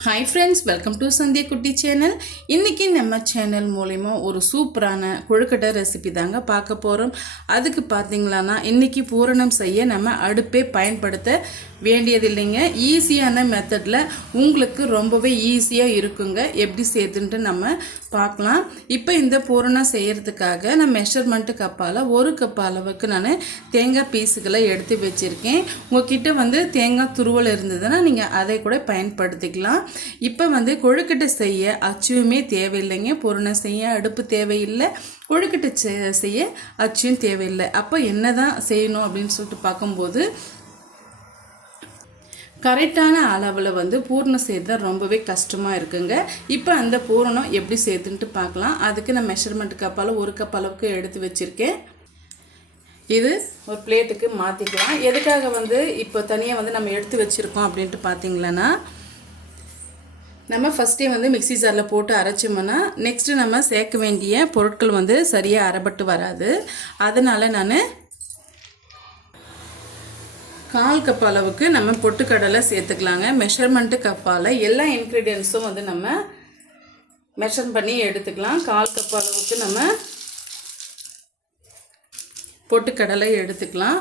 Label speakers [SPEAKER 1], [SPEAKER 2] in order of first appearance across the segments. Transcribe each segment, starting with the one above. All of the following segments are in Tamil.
[SPEAKER 1] Hi friends welcome to Sandhya Kutty channel இன்றைக்கி நம்ம சேனல் மூலிமா ஒரு சூப்பரான கொழுக்கட்டை ரெசிபி தாங்க பார்க்க போகிறோம் அதுக்கு பார்த்தீங்களான்னா இன்றைக்கி பூரணம் செய்ய நம்ம அடுப்பே பயன்படுத்த வேண்டியதில்லைங்க. ஈஸியான மெத்தடில் உங்களுக்கு ரொம்பவே ஈஸியாக இருக்குங்க. எப்படி சேர்த்துன்ட்டு நம்ம பார்க்கலாம். இப்போ இந்த பூரணம் செய்கிறதுக்காக நான் மெஷர்மெண்ட்டு கப்பால் ஒரு கப் அளவுக்கு நான் தேங்காய் பீஸுகளை எடுத்து வச்சுருக்கேன். உங்ககிட்ட வந்து தேங்காய் துருவல் இருந்ததுன்னா நீங்கள் அதை கூட பயன்படுத்திக்கலாம். இப்போ வந்து கொழுக்கட்டை செய்ய அச்சுவுமே தேவையில்லைங்க. பூரணம் செய்ய அடுப்பு தேவையில்லை. கொழுக்கட்டை செ- செய்ய அச்சும் தேவையில்லை. அப்போ என்ன தான் செய்யணும் அப்படின்னு சொல்லிட்டு பார்க்கும்போது கரெக்டான அளவில் வந்து பூரணம் செய்கிறது ரொம்பவே கஷ்டமாக இருக்குங்க. இப்போ அந்த பூரணம் எப்படி சேர்த்துன்ட்டு பார்க்கலாம் அதுக்கு நான் மெஷர்மெண்ட் கப்பால் ஒரு கப் அளவுக்கு எடுத்து வச்சுருக்கேன். இது ஒரு பிளேட்டுக்கு மாற்றிக்கலாம் எதுக்காக வந்து இப்போ தனியாக வந்து நம்ம எடுத்து வச்சுருக்கோம் அப்படின்ட்டு பார்த்தீங்களன்னா நம்ம ஃபஸ்ட்டே வந்து மிக்ஸி ஜாரில் போட்டு அரைச்சோம்னா நெக்ஸ்ட்டு நம்ம சேர்க்க வேண்டிய பொருட்கள் வந்து சரியாக அரைப்பட்டு வராது. அதனால் நான் கால் கப் அளவுக்கு நம்ம பொட்டுக்கடலை சேர்த்துக்கலாங்க. மெஷர்மெண்ட்டு கப்பால் எல்லா இன்க்ரீடியன்ஸும் வந்து நம்ம மெஷர் பண்ணி எடுத்துக்கலாம். கால் கப் அளவுக்கு நம்ம பொட்டுக்கடலை எடுத்துக்கலாம்.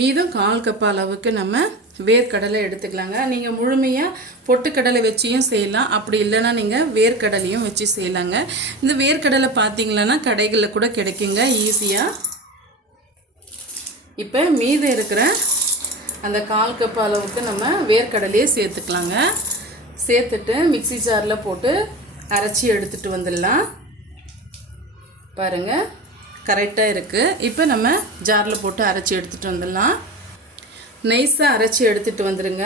[SPEAKER 1] மீதும் கால் கப் அளவுக்கு நம்ம வேர்க்கடலை எடுத்துக்கலாங்க. நீங்கள் முழுமையாக பொட்டுக்கடலை வச்சியும் செய்யலாம். அப்படி இல்லைன்னா நீங்கள் வேர்க்கடலையும் வச்சு செய்யலாங்க. இந்த வேர்க்கடலை பார்த்தீங்களன்னா கடைகளில் கூட கிடைக்குங்க. ஈஸியாக இப்போ மீதம் இருக்கிற அந்த கால் கப் அளவுக்கு நம்ம வேர்க்கடலையே சேர்த்துக்கலாங்க. சேர்த்துட்டு மிக்ஸி ஜாரில் போட்டு அரைச்சி எடுத்துகிட்டு வந்துடலாம். பாருங்கள் கரெக்டாக இருக்குது இப்போ நம்ம ஜாரில் போட்டு அரைச்சி எடுத்துகிட்டு வந்துடலாம். நைஸாக அரைச்சி எடுத்துகிட்டு வந்துடுங்க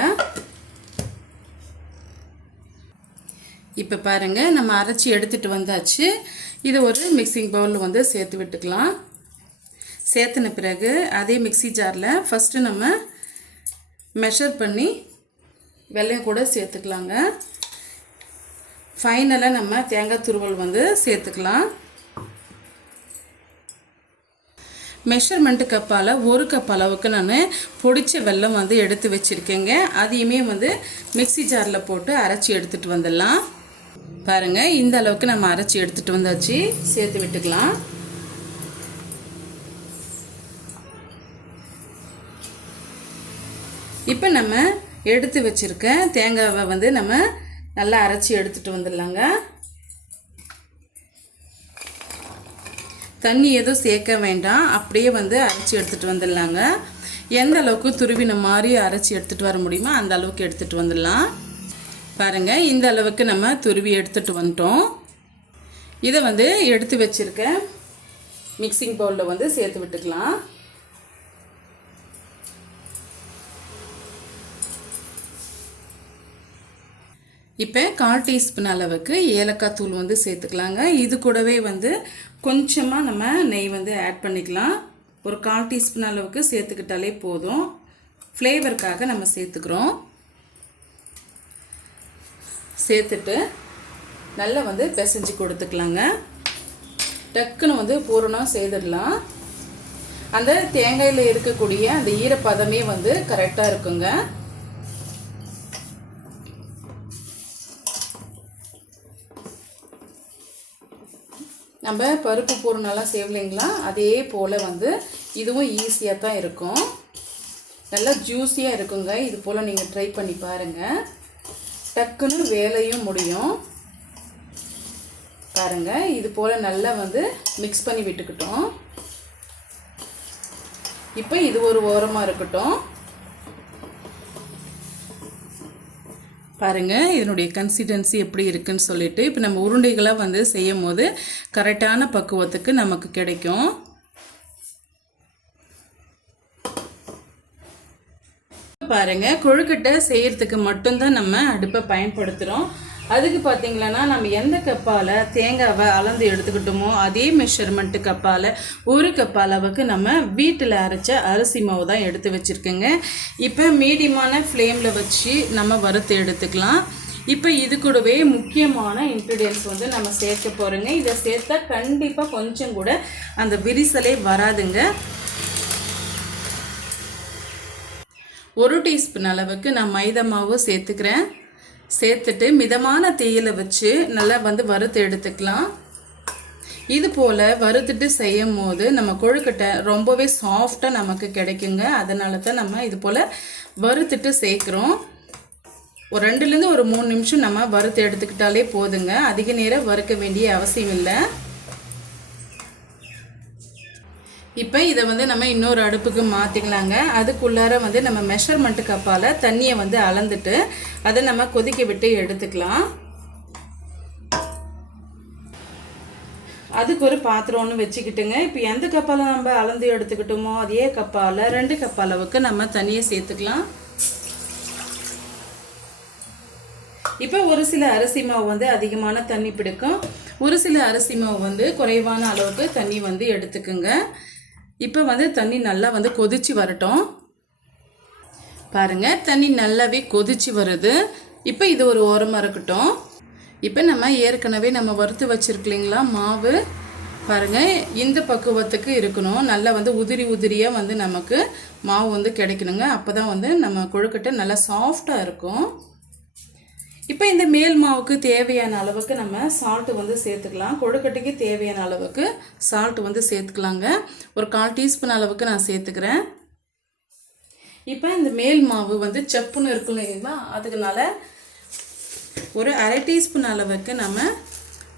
[SPEAKER 1] இப்போ பாருங்கள் நம்ம அரைச்சி எடுத்துகிட்டு வந்தாச்சு. இதை ஒரு மிக்சிங் பவுலில் வந்து சேர்த்து விட்டுக்கலாம். சேர்த்துன பிறகு அதே மிக்ஸி ஜாரில் ஃபஸ்ட்டு நம்ம மெஷர் பண்ணி வெள்ளையும் கூட சேர்த்துக்கலாங்க. ஃபைனலாக நம்ம தேங்காய் துருவல் வந்து சேர்த்துக்கலாம். மெஷர்மெண்ட்டு கப்பால் ஒரு கப் அளவுக்கு நான் பொடிச்ச வெல்லம் வந்து எடுத்து வச்சுருக்கேங்க. அதையுமே வந்து மிக்ஸி ஜாரில் போட்டு அரைச்சி எடுத்துகிட்டு வந்துடலாம். பாருங்கள் இந்த அளவுக்கு நம்ம அரைச்சி எடுத்துகிட்டு வந்தாச்சு. சேர்த்து விட்டுக்கலாம். இப்போ நம்ம எடுத்து வச்சுருக்க தேங்காவை வந்து நம்ம நல்லா அரைச்சி எடுத்துகிட்டு வந்துடலாங்க. தண்ணி எதுவும் சேர்க்க வேண்டாம். அப்படியே வந்து அரைச்சி எடுத்துகிட்டு வந்துடலாங்க. எந்த அளவுக்கு துருவின மாதிரி அரைச்சி எடுத்துகிட்டு வர முடியுமோ அந்த அளவுக்கு எடுத்துகிட்டு வந்துடலாம். பாருங்கள் இந்த அளவுக்கு நம்ம துருவி எடுத்துகிட்டு வந்துட்டோம். இதை வந்து எடுத்து வச்சுருக்க மிக்சிங் பவுலில் வந்து சேர்த்து விட்டுக்கலாம். இப்போ கால் டீஸ்பூன் அளவுக்கு ஏலக்காய் தூள் வந்து சேர்த்துக்கலாங்க. இது கூடவே வந்து கொஞ்சமாக நம்ம நெய் வந்து ஆட் பண்ணிக்கலாம். ஒரு கால் டீஸ்பூன் அளவுக்கு சேர்த்துக்கிட்டாலே போதும். ஃப்ளேவருக்காக நம்ம சேர்த்துக்கிறோம். சேர்த்துட்டு நல்லா வந்து பிசைஞ்சு கொடுத்துக்கலாங்க. டக்குன்னு வந்து பூரணம் செய்திடலாம். அந்த தேங்காயில் இருக்கக்கூடிய அந்த ஈரப்பதமே வந்து கரெக்டாக இருக்குங்க. நம்ம பருப்பு பூரணெல்லாம் சேவலைங்களா? அதே போல் வந்து இதுவும் ஈஸியாக தான் இருக்கும். நல்லா ஜூஸியாக இருக்குங்க. இது போல் நீங்கள் ட்ரை பண்ணி பாருங்கள் டக்குன்னு வேலையும் முடியும். பாருங்கள் இது போல் நல்லா வந்து மிக்ஸ் பண்ணி விட்டுக்கிட்டோம். இப்போ இது ஒரு ஓரமாக இருக்கட்டும். பாருங்கள் இதனுடைய கன்சிஸ்டன்சி எப்படி இருக்குன்னு சொல்லிட்டு இப்போ நம்ம உருண்டைகளாக வந்து செய்யும் போது கரெக்டான பக்குவத்துக்கு நமக்கு கிடைக்கும். பாருங்கள் கொழுக்கட்டை செய்கிறதுக்கு மட்டும்தான் நம்ம அடுப்பை பயன்படுத்துகிறோம் அதுக்கு பார்த்தீங்களன்னா நம்ம எந்த கப்பால் தேங்காவை அளந்து எடுத்துக்கிட்டோமோ அதே மெஷர்மெண்ட்டு கப்பால் ஒரு கப் அளவுக்கு நம்ம வீட்டில் அரைச்ச அரிசி மாவு தான் எடுத்து வச்சுருக்கேங்க. இப்போ மீடியமான ஃப்ளேமில் வச்சு நம்ம வறுத்து எடுத்துக்கலாம். இப்போ இது கூடவே முக்கியமான இன்க்ரீடியன்ஸ் வந்து நம்ம சேர்க்க போகிறோங்க இதை சேர்த்தா கண்டிப்பாக கொஞ்சம் கூட அந்த விரிசலே வராதுங்க. ஒரு டீஸ்பூன் அளவுக்கு நான் மைதா மாவு சேர்த்துக்கிறேன். சேர்த்துட்டு மிதமான தீயில வச்சு நல்லா வந்து வறுத்து எடுத்துக்கலாம். இது போல் வறுத்துட்டு செய்யும் போது நம்ம கொழுக்கட்டை ரொம்பவே சாஃப்டாக நமக்கு கிடைக்குங்க. அதனால தான் நம்ம இது போல் வறுத்துட்டு சேர்க்குறோம். ஒரு ரெண்டுலேருந்து ஒரு மூணு நிமிஷம் நம்ம வறுத்து எடுத்துக்கிட்டாலே போதுங்க. அதிக நேரம் வறுக்க வேண்டிய அவசியம் இல்லை. இப்போ இதை வந்து நம்ம இன்னொரு அடுப்புக்கு மாற்றிக்கலாங்க அதுக்குள்ளார வந்து நம்ம மெஷர்மெண்ட்டு கப்பால் தண்ணியை வந்து அளந்துட்டு அதை நம்ம கொதிக்க விட்டு எடுத்துக்கலாம். அதுக்கு ஒரு பாத்திரம் ஒன்று வச்சுக்கிட்டுங்க. இப்போ எந்த கப்பால் நம்ம அளந்து எடுத்துக்கிட்டோமோ அதே கப்பால் ரெண்டு கப் அளவுக்கு நம்ம தண்ணியை சேர்த்துக்கலாம். இப்போ ஒரு சில அரிசி மாவு வந்து அதிகமான தண்ணி பிடிக்கும். ஒரு சில அரிசி மாவு வந்து குறைவான அளவுக்கு தண்ணி வந்து எடுத்துக்குங்க. இப்போ வந்து தண்ணி நல்லா வந்து கொதிச்சு வரட்டும். பாருங்கள் தண்ணி நல்லாவே கொதிச்சு வருது. இப்போ இது ஒரு ஓரமாக இருக்கட்டும். இப்போ நம்ம ஏற்கனவே நம்ம வறுத்து வச்சுருக்கலைங்களா மாவு? பாருங்க இந்த பக்குவத்துக்கு இருக்கணும். நல்லா வந்து உதிரி உதிரியாக வந்து நமக்கு மாவு வந்து கிடைக்கணுங்க. அப்போ தான் வந்து நம்ம கொழுக்கட்டை நல்லா சாஃப்டாக இருக்கும். இப்போ இந்த மேல் மாவுக்கு தேவையான அளவுக்கு நம்ம சால்ட்டு வந்து சேர்த்துக்கலாம். கொழுக்கட்டைக்கு தேவையான அளவுக்கு சால்ட் வந்து சேர்த்துக்கலாங்க. ஒரு கால் டீஸ்பூன் அளவுக்கு நான் சேர்த்துக்கிறேன். இப்போ இந்த மேல் மாவு வந்து செப்புன்னு இருக்கும் இல்லைங்களா? அதுக்குனால ஒரு அரை டீஸ்பூன் அளவுக்கு நம்ம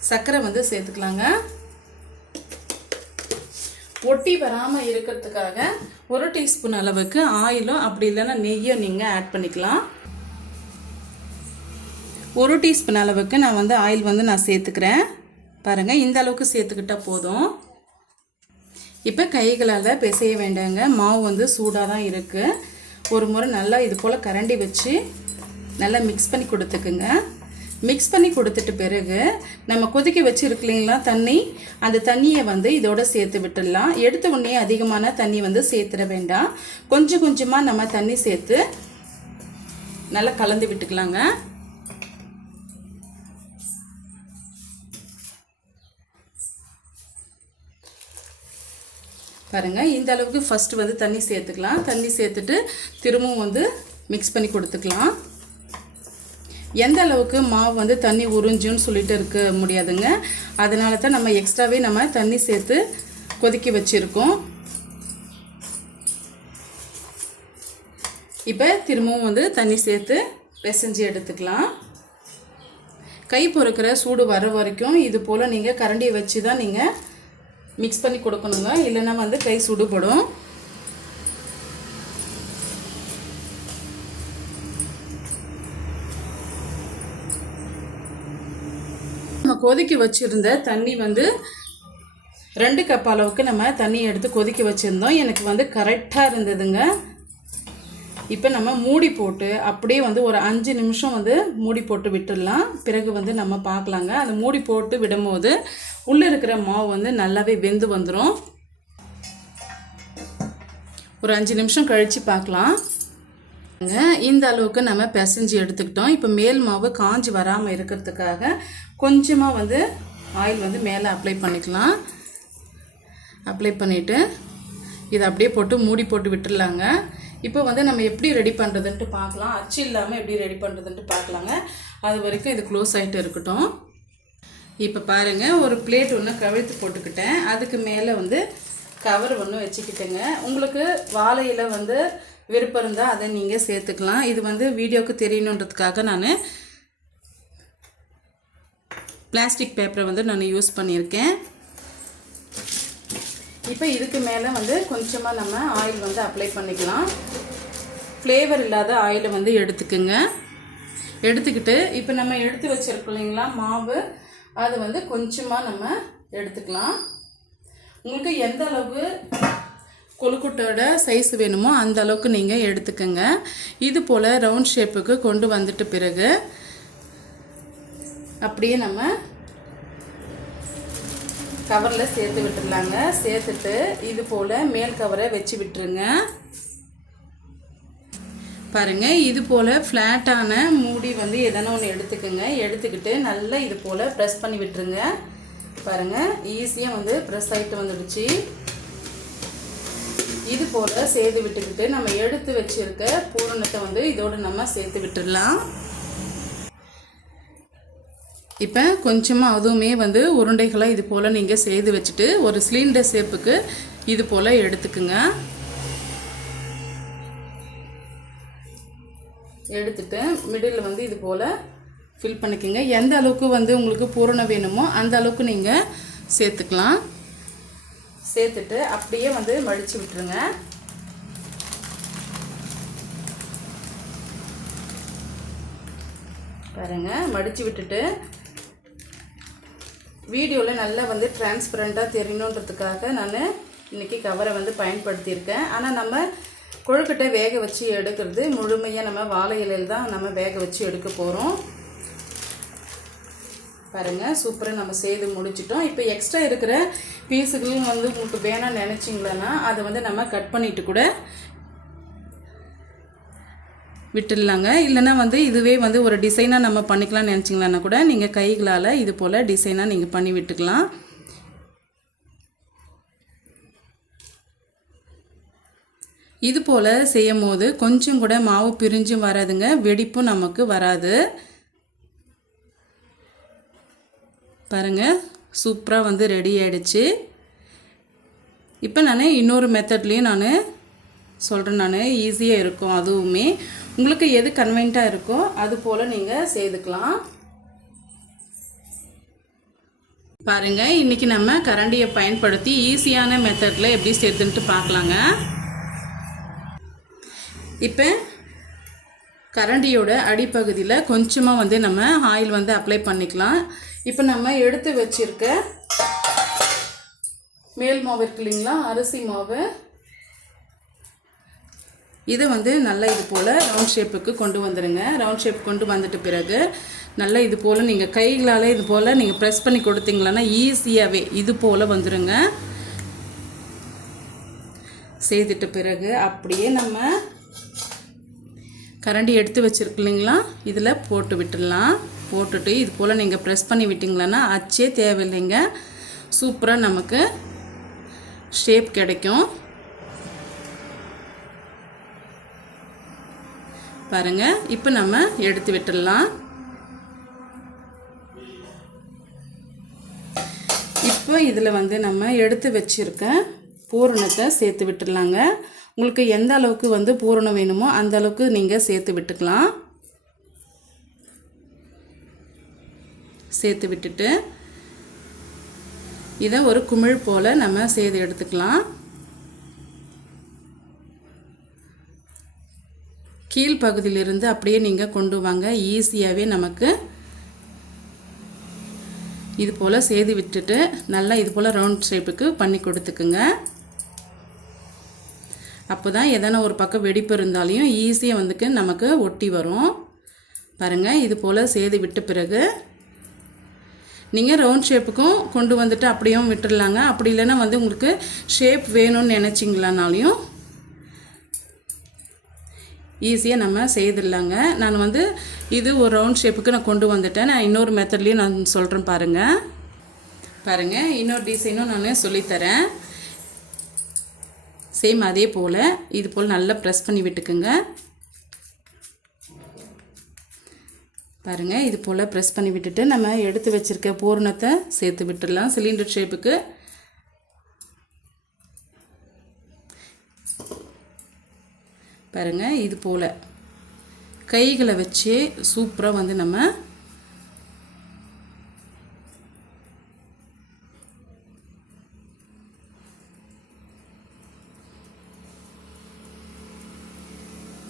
[SPEAKER 1] சர்க்கரை வந்து சேர்த்துக்கலாங்க. ஒட்டி வராமல் இருக்கிறதுக்காக ஒரு டீஸ்பூன் அளவுக்கு ஆயிலும் அப்படி இல்லைன்னா நெய்யும் நீங்கள் ஆட் பண்ணிக்கலாம். ஒரு டீஸ்பூன் அளவுக்கு நான் வந்து ஆயில் வந்து நான் சேர்த்துக்கிறேன். பாருங்கள் இந்த அளவுக்கு சேர்த்துக்கிட்டால் போதும். இப்போ கைகளால் பிசைய வேண்டாங்க. மாவு வந்து சூடாக தான் இருக்குது ஒரு முறை நல்லா இது போல் கரண்டி வச்சு நல்லா மிக்ஸ் பண்ணி கொடுத்துக்குங்க. மிக்ஸ் பண்ணி கொடுத்துட்டு பிறகு நம்ம கொதிக்க வச்சு இல்லைங்களா தண்ணி? அந்த தண்ணியை வந்து இதோட சேர்த்து விட்டுடலாம். எடுத்த உடனே அதிகமான தண்ணி வந்து சேர்த்துட வேண்டாம். கொஞ்சம் கொஞ்சமாக நம்ம தண்ணி சேர்த்து நல்லா கலந்து விட்டுக்கலாங்க. பாருங்கள் இந்த அளவுக்கு ஃபஸ்ட்டு வந்து தண்ணி சேர்த்துக்கலாம். தண்ணி சேர்த்துட்டு திரும்பவும் வந்து மிக்ஸ் பண்ணி கொடுத்துக்கலாம். எந்த அளவுக்கு மாவு வந்து தண்ணி உறிஞ்சுன்னு சொல்லிட்டு இருக்க முடியாதுங்க. அதனால தான் நம்ம எக்ஸ்ட்ராவே நம்ம தண்ணி சேர்த்து கொதிக்க வச்சுருக்கோம். இப்போ திரும்பவும் வந்து தண்ணி சேர்த்து பிசைஞ்சு எடுத்துக்கலாம். கை பொறுக்கிற சூடு வர வரைக்கும் இது போல் நீங்கள் கரண்டியை வச்சு தான் நீங்கள் மிக்ஸ் பண்ணி கொடுக்கணுங்க. இல்லைன்னா வந்து கை சுடுபடும் நம்ம கொதிக்க வச்சுருந்த தண்ணி வந்து ரெண்டு கப் அளவுக்கு நம்ம தண்ணி எடுத்து கொதிக்க வச்சுருந்தோம். எனக்கு வந்து கரெக்டாக இருந்ததுங்க. இப்போ நம்ம மூடி போட்டு அப்படியே வந்து ஒரு அஞ்சு நிமிஷம் வந்து மூடி போட்டு விட்டுடலாம். பிறகு வந்து நம்ம பார்க்கலாங்க. அந்த மூடி போட்டு விடும்போது உள்ளே இருக்கிற மாவு வந்து நல்லாவே வெந்து வந்துடும் ஒரு அஞ்சு நிமிஷம் கழித்து பார்க்கலாம். இந்த அளவுக்கு நம்ம பிசைஞ்சு எடுத்துக்கிட்டோம். இப்போ மேல் மாவு காஞ்சி வராமல் இருக்கிறதுக்காக கொஞ்சமாக வந்து ஆயில் வந்து மேலே அப்ளை பண்ணிக்கலாம். அப்ளை பண்ணிவிட்டு இதை அப்படியே போட்டு மூடி போட்டு விட்டுடலாங்க. இப்போ வந்து நம்ம எப்படி ரெடி பண்ணுறதுன்ட்டு பார்க்கலாம். அச்சு இல்லாமல் எப்படி ரெடி பண்ணுறதுன்ட்டு பார்க்கலாங்க. அது வரைக்கும் இது க்ளோஸ் ஆகிட்டு இருக்கட்டும். இப்போ பாருங்கள் ஒரு பிளேட் ஒன்று கவிழ்த்து போட்டுக்கிட்டேன். அதுக்கு மேலே வந்து கவர் ஒன்று வச்சுக்கிட்டேங்க. உங்களுக்கு வாழையில் வந்து விருப்பம் இருந்தால் அதை நீங்கள் சேர்த்துக்கலாம். இது வந்து வீடியோவுக்கு தெரியணுன்றதுக்காக நான் பிளாஸ்டிக் பேப்பரை வந்து நான் யூஸ் பண்ணியிருக்கேன். இப்போ இதுக்கு மேலே வந்து கொஞ்சமாக நம்ம ஆயில் வந்து அப்ளை பண்ணிக்கலாம். ஃப்ளேவர் இல்லாத ஆயிலை வந்து எடுத்துக்குங்க. எடுத்துக்கிட்டு இப்போ நம்ம எடுத்து வச்சுருக்கோம் இல்லைங்களா மாவு. அது வந்து கொஞ்சமாக நம்ம எடுத்துக்கலாம். உங்களுக்கு எந்த அளவு கொழுக்குட்டோட சைஸ் வேணுமோ அந்த அளவுக்கு நீங்கள் எடுத்துக்கோங்க. இது போல் ரவுண்ட் ஷேப்புக்கு கொண்டு வந்துட்டு பிறகு அப்படியே நம்ம கவரில் சேர்த்து விட்டுடலாங்க. சேர்த்துட்டு இது போல் மேல் கவரை வச்சு விட்டுருங்க. பாருங்கள் இது போல் ஃப்ளாட்டான மூடி வந்து எதனா ஒன்று எடுத்துக்கோங்க. எடுத்துக்கிட்டு நல்லா இது போல் ப்ரெஸ் பண்ணி விட்டுருங்க. பாருங்கள் ஈஸியாக வந்து ப்ரெஸ் ஆகிட்டு வந்துடுச்சு. இது போல் சேர்த்து விட்டுக்கிட்டு நம்ம எடுத்து வச்சிருக்க பூரணத்தை வந்து இதோடு நம்ம சேர்த்து விட்டுடலாம். இப்போ கொஞ்சமாக அதுவுமே வந்து உருண்டைகளை இது போல் நீங்கள் செய்து வச்சுட்டு ஒரு சிலிண்டர் ஷேப்புக்கு இது போல் எடுத்துக்குங்க. எடுத்துட்டு மிடில் வந்து இது போல் ஃபில் பண்ணிக்கோங்க. எந்த அளவுக்கு வந்து உங்களுக்கு பூரணம் வேணுமோ அந்த அளவுக்கு நீங்கள் சேர்த்துக்கலாம். சேர்த்துட்டு அப்படியே வந்து மடித்து விட்டுருங்க. பாருங்கள் மடித்து விட்டுட்டு வீடியோவில் நல்லா வந்து டிரான்ஸ்பரண்ட்டாக தெரியணுன்றதுக்காக நான் இன்றைக்கி கவரை வந்து பயன்படுத்தியிருக்கேன். ஆனால் நம்ம கொழுக்கட்டை வேக வச்சு எடுக்கிறது முழுமையாக நம்ம வாழை இலையில் தான் நம்ம வேக வச்சு எடுக்க போகிறோம் பாருங்கள் சூப்பராக நம்ம செய்து முடிச்சிட்டோம். இப்போ எக்ஸ்ட்ரா இருக்கிற பீஸுகளும் வந்து உங்களுக்கு வேணாம் நினச்சிங்களேன்னா அதை வந்து நம்ம கட் பண்ணிவிட்டு கூட விட்டுடலாங்க. இல்லைன்னா வந்து இதுவே வந்து ஒரு டிசைனாக நம்ம பண்ணிக்கலாம்னு நினச்சிங்களான்னா கூட நீங்கள் கைகளால் இது போல் டிசைனாக நீங்கள் பண்ணி விட்டுக்கலாம். இது போல் செய்யும் போது கொஞ்சம் கூட மாவு பிரிஞ்சும் வராதுங்க. வெடிப்பும் நமக்கு வராது. பாருங்கள் சூப்பராக வந்து ரெடி ஆகிடுச்சு இப்போ நான் இன்னொரு மெத்தட்லேயும் நான் சொல்கிறேன் நான் ஈஸியாக இருக்கும். அதுவுமே உங்களுக்கு எது கன்வென்ட்டாக இருக்கோ அது போல் நீங்கள் செய்துக்கலாம். பாருங்கள் இன்றைக்கி நம்ம கரண்டியை பயன்படுத்தி ஈஸியான மெத்தடில் எப்படி சேர்த்துன்ட்டு பார்க்கலாங்க. இப்போ கரண்டியோட அடிப்பகுதியில் கொஞ்சமாக வந்து நம்ம ஆயில் வந்து அப்ளை பண்ணிக்கலாம். இப்போ நம்ம எடுத்து வச்சிருக்க மேல் மாவு இருக்கு இல்லைங்களா? அரிசி மாவு. இதை வந்து நல்லா இது போல் ரவுண்ட் ஷேப்புக்கு கொண்டு வந்துடுங்க ரவுண்ட் ஷேப் கொண்டு வந்துட்டு பிறகு நல்லா இது போல் நீங்கள் கைகளால் இது போல் நீங்கள் ப்ரெஸ் பண்ணி கொடுத்தீங்களன்னா ஈஸியாகவே இது போல் வந்துடுங்க செய்துட்ட பிறகு அப்படியே நம்ம கரண்டி எடுத்து வச்சுருக்கு இல்லைங்களா? இதில் போட்டு விட்டுடலாம். போட்டுட்டு இது போல் நீங்கள் ப்ரெஸ் பண்ணி விட்டிங்களன்னா அச்சே தேவையில்லைங்க. சூப்பராக நமக்கு ஷேப் கிடைக்கும். பாருங்கள் இப்போ நம்ம எடுத்து விட்டுடலாம். இப்போ இதில் வந்து நம்ம எடுத்து வச்சுருக்க பூரணத்தை சேர்த்து விட்டுடலாங்க. உங்களுக்கு எந்த அளவுக்கு வந்து பூரணம் வேணுமோ அந்த அளவுக்கு நீங்கள் சேர்த்து விட்டுக்கலாம். சேர்த்து விட்டுட்டு இதை ஒரு குமிழ் போல் நம்ம சேர்த்து எடுத்துக்கலாம். கீழ்ப்பகுதியிலிருந்து அப்படியே நீங்கள் கொண்டு வாங்க. ஈஸியாகவே நமக்கு இது போல் செய்து விட்டுட்டு நல்லா இது போல் ரவுண்ட் ஷேப்புக்கு பண்ணி கொடுத்துக்குங்க. அப்போ தான் எதனா ஒரு பக்கம் வெடிப்பு இருந்தாலையும் ஈஸியாக வந்துக்கு நமக்கு ஒட்டி வரும். பாருங்கள் இது போல் செய்து விட்ட பிறகு நீங்கள் ரவுண்ட் ஷேப்புக்கும் கொண்டு வந்துட்டு அப்படியும் விட்டுடலாங்க அப்படி இல்லைன்னா வந்து உங்களுக்கு ஷேப் வேணும்னு நினச்சிங்களானாலையும் ஈஸியாக நம்ம செய்திடலாங்க. நான் வந்து இது ஒரு ரவுண்ட் ஷேப்புக்கு நான் கொண்டு வந்துட்டேன். நான் இன்னொரு மெத்தட்லேயும் நான் சொல்கிறேன் பாருங்கள் பாருங்கள் இன்னொரு டிசைனும் நான் சொல்லித்தரேன். சேம் அதே போல் இது போல் நல்லா ப்ரெஸ் பண்ணி விட்டுக்குங்க. பாருங்கள் இது போல் ப்ரெஸ் பண்ணி விட்டுட்டு நம்ம எடுத்து வச்சுருக்க பூரணத்தை சேர்த்து விட்டுடலாம். சிலிண்டர் ஷேப்புக்கு பாருங்கள் இது போல். கைகளை வச்சு சூப்பராக வந்து நம்ம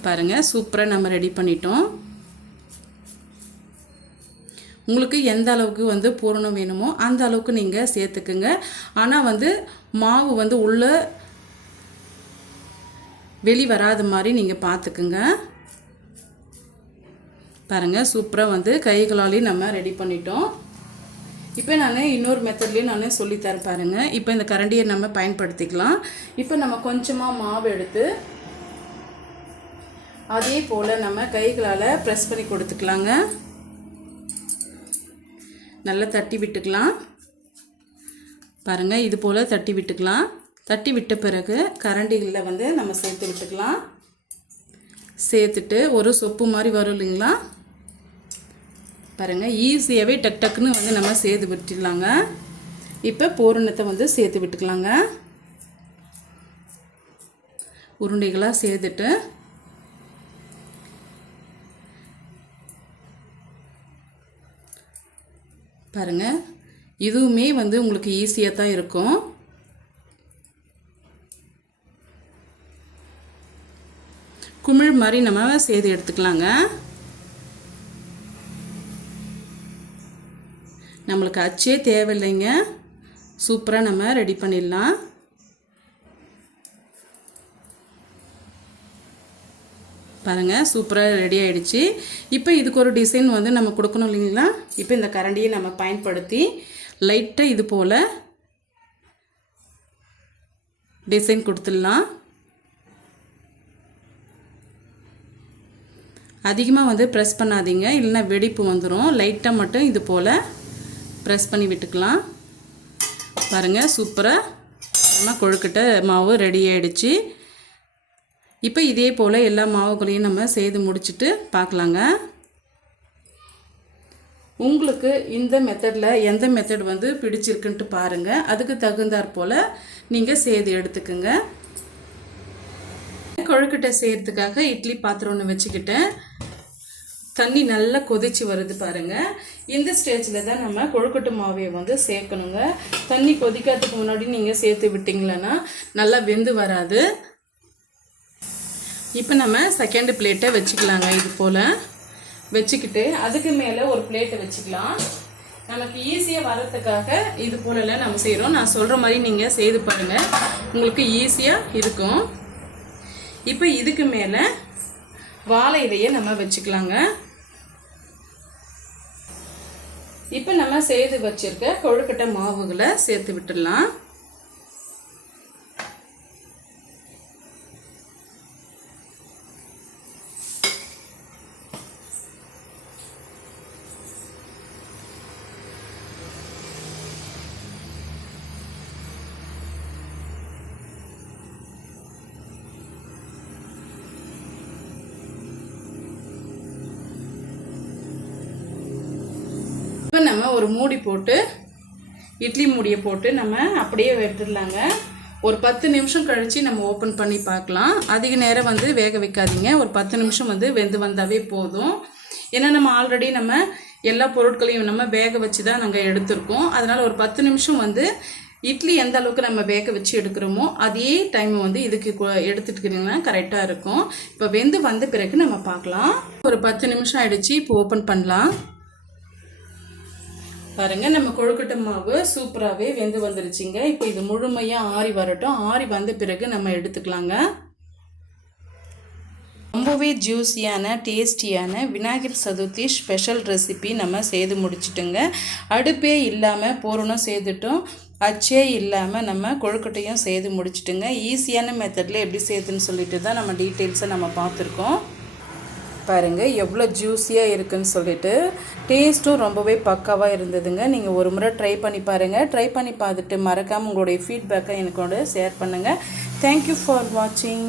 [SPEAKER 1] பாருங்கள் சூப்பராக நம்ம ரெடி பண்ணிட்டோம். உங்களுக்கு எந்த அளவுக்கு வந்து பூரணம் வேணுமோ அந்த அளவுக்கு நீங்கள் சேர்த்துக்குங்க. ஆனால் வந்து மாவு வந்து உள்ளே வெளி வராத மாதிரி நீங்கள் பார்த்துக்குங்க பாருங்கள் சூப்பராக வந்து கைகளாலேயும் நம்ம ரெடி பண்ணிட்டோம். இப்போ நான் இன்னொரு மெத்தட்லேயும் நான் சொல்லித்தரேன் பாருங்கள் இப்போ இந்த கரண்டியை நம்ம பயன்படுத்திக்கலாம். இப்போ நம்ம கொஞ்சமாக மாவு எடுத்து அதே போல் நம்ம கைகளால் ப்ரெஸ் பண்ணி கொடுத்துக்கலாங்க. நல்லா தட்டி விட்டுக்கலாம். பாருங்கள் இது போல் தட்டி விட்டுக்கலாம். தட்டி விட்ட பிறகு கரண்டிகளில் வந்து நம்ம சேர்த்து விட்டுக்கலாம். சேர்த்துட்டு ஒரு சொப்பு மாதிரி வரும் இல்லைங்களா? பாருங்கள் ஈஸியாகவே டக் டக்குன்னு வந்து நம்ம சேர்த்து விட்டுடலாங்க. இப்போ பூரணத்தை வந்து சேர்த்து விட்டுக்கலாங்க. உருண்டைகளாக சேர்த்துட்டு பாருங்கள் இதுவுமே வந்து உங்களுக்கு ஈஸியாக தான் இருக்கும். குமிழ் மாதிரி நம்ம செய்து எடுத்துக்கலாங்க. நம்மளுக்கு அச்சே தேவையில்லைங்க. சூப்பராக நம்ம ரெடி பண்ணிடலாம். பாருங்கள் சூப்பராக ரெடி ஆகிடுச்சு இப்போ இதுக்கு ஒரு டிசைன் வந்து நம்ம கொடுக்கணும் இல்லைங்களா? இப்போ இந்த கரண்டியை நம்ம பயன்படுத்தி லைட்டாக இது போல் டிசைன் கொடுத்துடலாம். அதிகமாக வந்து ப்ரெஸ் பண்ணாதீங்க. இல்லைன்னா வெடிப்பு வந்துடும் லைட்டாக மட்டும் இது போல் ப்ரெஸ் பண்ணி விட்டுக்கலாம். பாருங்கள் சூப்பராக நம்ம கொழுக்கட்டை மாவு ரெடி ஆகிடுச்சு இப்போ இதே போல் எல்லா மாவுகளையும் நம்ம செய்து முடிச்சுட்டு பார்க்கலாங்க. உங்களுக்கு இந்த மெத்தடில் எந்த மெத்தட் வந்து பிடிச்சிருக்குன்ட்டு பாருங்கள் அதுக்கு தகுந்தாற் போல் நீங்கள் செய்து எடுத்துக்கோங்க. கொழுக்கட்டை செய்கிறதுக்காக இட்லி பாத்திரம் ஒன்று வச்சுக்கிட்டேன். தண்ணி நல்லா கொதிச்சு வருது பாருங்கள் இந்த ஸ்டேஜில் தான் நம்ம கொழுக்கட்டை மாவையை வந்து சேர்க்கணுங்க. தண்ணி கொதிக்கிறதுக்கு முன்னாடி நீங்கள் சேர்த்து விட்டிங்களன்னா நல்லா வெந்து வராது. இப்போ நம்ம செகண்ட் பிளேட்டை வச்சுக்கலாங்க இது போல். வச்சுக்கிட்டு அதுக்கு மேலே ஒரு பிளேட்டை வச்சுக்கலாம். நமக்கு ஈஸியாக வரத்துக்காக இது போலலாம் நம்ம செய்கிறோம் நான் சொல்கிற மாதிரி நீங்கள் செய்து பாருங்கள் உங்களுக்கு ஈஸியாக இருக்கும். இப்போ இதுக்கு மேலே வாழை இலையை நம்ம வச்சுக்கலாங்க. இப்போ நம்ம செய்து வச்சிருக்க கொழுக்கட்டை மாவுகளை சேர்த்து விட்டுடலாம். இப்போ நம்ம ஒரு மூடி போட்டு இட்லி மூடியை போட்டு நம்ம அப்படியே வெட்டுடலாங்க ஒரு பத்து நிமிஷம் கழித்து நம்ம ஓப்பன் பண்ணி பார்க்கலாம். அதிக நேரம் வந்து வேக வைக்காதீங்க. ஒரு பத்து நிமிஷம் வந்து வெந்து வந்தாவே போதும். ஏன்னா நம்ம ஆல்ரெடி நம்ம எல்லா பொருட்களையும் நம்ம வேக வச்சு தான் நாங்கள் எடுத்திருக்கோம். அதனால் ஒரு பத்து நிமிஷம் வந்து இட்லி எந்த அளவுக்கு நம்ம வேக வச்சு எடுக்கிறோமோ அதே டைம் வந்து இதுக்கு எடுத்துட்டுக்கிறீங்கன்னா கரெக்டாக இருக்கும். இப்போ வெந்து வந்த பிறகு நம்ம பார்க்கலாம். ஒரு பத்து நிமிஷம் ஆயிடுச்சு இப்போ ஓப்பன் பண்ணலாம். பாருங்கள் நம்ம கொழுக்கட்டை மாவு சூப்பராகவே வெந்து வந்துருச்சுங்க. இப்போ இது முழுமையாக ஆறி வரட்டும். ஆறி வந்த பிறகு நம்ம எடுத்துக்கலாங்க. ரொம்பவே ஜூஸியான டேஸ்டியான விநாயகர் சதுர்த்தி ஸ்பெஷல் ரெசிபி நம்ம செய்து முடிச்சிட்டோங்க. அடுப்பே இல்லாமல் பூரணம் செய்துட்டோம். அச்சே இல்லாமல் நம்ம கொழுக்கட்டையும் செய்து முடிச்சிட்டோங்க. ஈஸியான மெத்தடில் எப்படி செய்யுதுன்னு சொல்லிட்டு தான் நம்ம டீட்டெயில்ஸை நம்ம பார்த்துருக்கோம். பாருங்கள் எவ்வளோ ஜூஸியாக இருக்குன்னு சொல்லிட்டு. டேஸ்ட்டும் ரொம்பவே பக்காவாக இருந்ததுங்க. நீங்கள் ஒரு முறை ட்ரை பண்ணி பாருங்கள் ட்ரை பண்ணி பார்த்துட்டு மறக்காமல் உங்களுடைய ஃபீட்பேக்கை எனக்கு ஷேர் பண்ணுங்கள் தேங்க்யூ ஃபார் வாட்சிங்